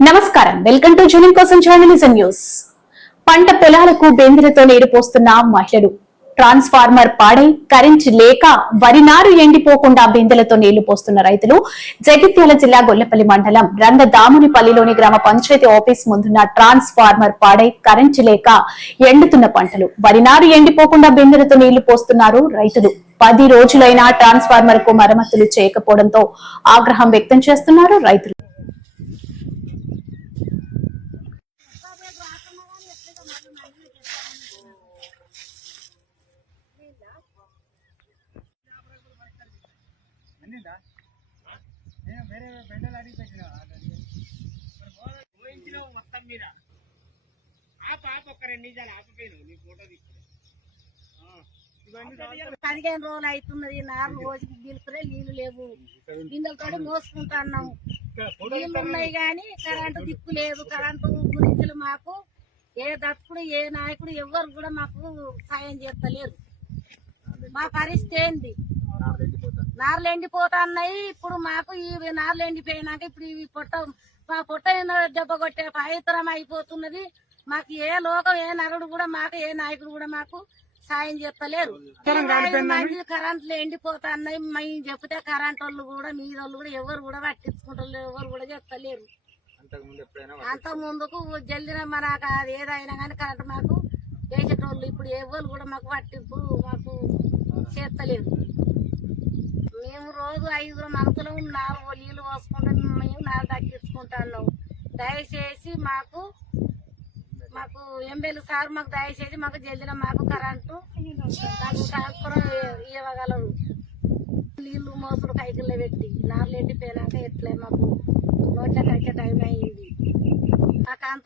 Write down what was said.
నమస్కారం. Welcome to జూనింగ్ కోసం journalism news. పంట పొలాలకు బెందిరతో నీరు పోస్తున్న మహిళలు. ట్రాన్స్ఫార్మర్ పాడై కరెంట్ లేక వరి నారు ఎండిపోకుండా బెందెలతో నీళ్ళు పోస్తున్న రైతులు జగిత్యాల జిల్లా గొల్లపల్లి మండలం రంగ దామునిపల్లిలోని గ్రామ పంచాయతీ ఆఫీస్ ముందున్న ట్రాన్స్ఫార్మర్ పాడై కరెంట్ లేక ఎండుతున్న పంటలు. వరి నారు ఎండిపోకుండా బెందెలతో నీళ్ళు పోస్తున్నారు రైతులు. పది రోజులైనా ట్రాన్స్ఫార్మర్కు మరమ్మతులు చేయకపోవడంతో ఆగ్రహం వ్యక్తం చేస్తున్నారు రైతులు. అందిందా నేను వేరే బెండలు అడిగి పెట్టిన ఊహించినావు మొత్తం మీద. ఆ పాప ఒక రెండు నిమిషాలు ఆపిపోయినావు నీ ఫోటో పదిహేను రోజులు అవుతున్నది నాలుగు రోజుకి బిల్కులే నీళ్ళు లేవు. గిన్నెలతో మోసుకుంటున్నాం నీళ్ళు ఉన్నాయి కానీ కరెంటు దిక్కు లేదు. కరెంటు గురించి మాకు ఏ దత్తుడు ఏ నాయకుడు ఎవరు కూడా మాకు సాయం చేస్తలేరు. మా పరిస్థితి ఏంది? నార్లు ఎండిపోతున్నాయి ఇప్పుడు మాకు ఈ నార్లు ఎండిపోయినాక ఇప్పుడు ఇవి పొట్ట మా పొట్ట దెబ్బ కొట్టే పవిత్రం అయిపోతున్నది. మాకు ఏ లోకం ఏ నరుడు కూడా మాకు ఏ నాయకుడు కూడా మాకు సాయం చేస్తలేరు. మంది కరెంట్లు ఎండిపోతున్నాయి. మేము చెప్తే కరెంట్ వాళ్ళు కూడా మీ వాళ్ళు కూడా ఎవరు కూడా పట్టించుకుంటారు ఎవరు కూడా చెప్తలేరు. అంత ముందుకు జల్దిన మనకు అది ఏదైనా కానీ కరెంట్ మాకు వేసేటోళ్ళు ఇప్పుడు ఎవరు కూడా మాకు పట్టింపు మాకు చేస్తలేరు. నలుగురు ఐదుగురు మనసులు నాలుగు నీళ్ళు పోసుకుంటాను మేము నాలుగు తగ్గించుకుంటున్నాం దయచేసి మాకు మాకు ఎంబెల్ సార్ మాకు దయచేసి మాకు జల్దిన మాకు కరెంటు నాకు ట్రాన్స్ఫర్ ఇవ్వగలరు. నీళ్ళు మోసుడు కైకిల్లో పెట్టి నాలుగు ఎండిపోయినాక ఎట్లే మాకు నోట్ల కట్టే టైం అయ్యింది. మాకు అంత